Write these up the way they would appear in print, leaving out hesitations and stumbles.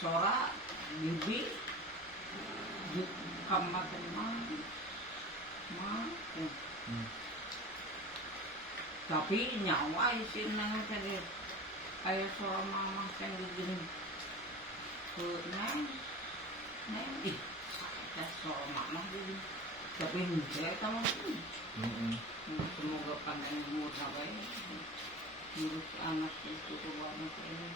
sorak-sorak bibi kamar mah tapi nyawa sih nang tadi kayak suara mama kan begini neng ih saya suara mama begini tapi enggak kamu semoga pandai umur sampai ngurus anak itu ke anak ini.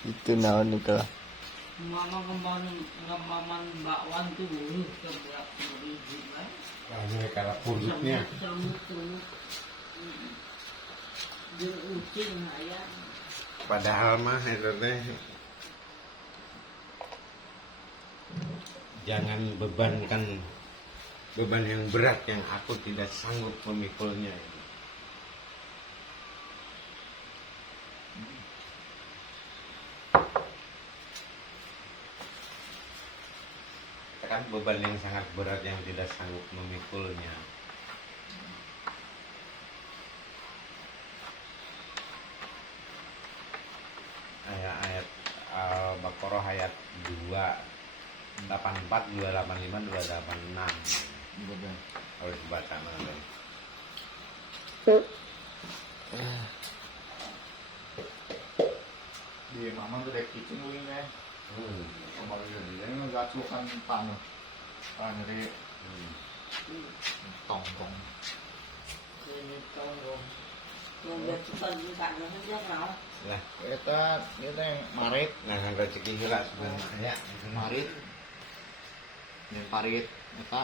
Itu naon nih kalau Mama ngemaman bakwan tuh seberat ribu lah. Ini karena purutnya. Dia ucing ayam. Padahal mah itu teh jangan bebankan beban yang berat yang aku tidak sanggup memikulnya. Kan beban yang sangat berat yang tidak sanggup memikulnya. Ayat Al-Baqarah ayat 284, 285, 286. Harus baca nanti. Di mama tuh dek kitchen wing deh. Kembali lagi, ini nggak kan panu dari tong. Ini tolong. Yang dia cepat di sana saja kau. Lah, Kita yang marit, nah rezeki heula sebenarnya. marit, dan parit, kita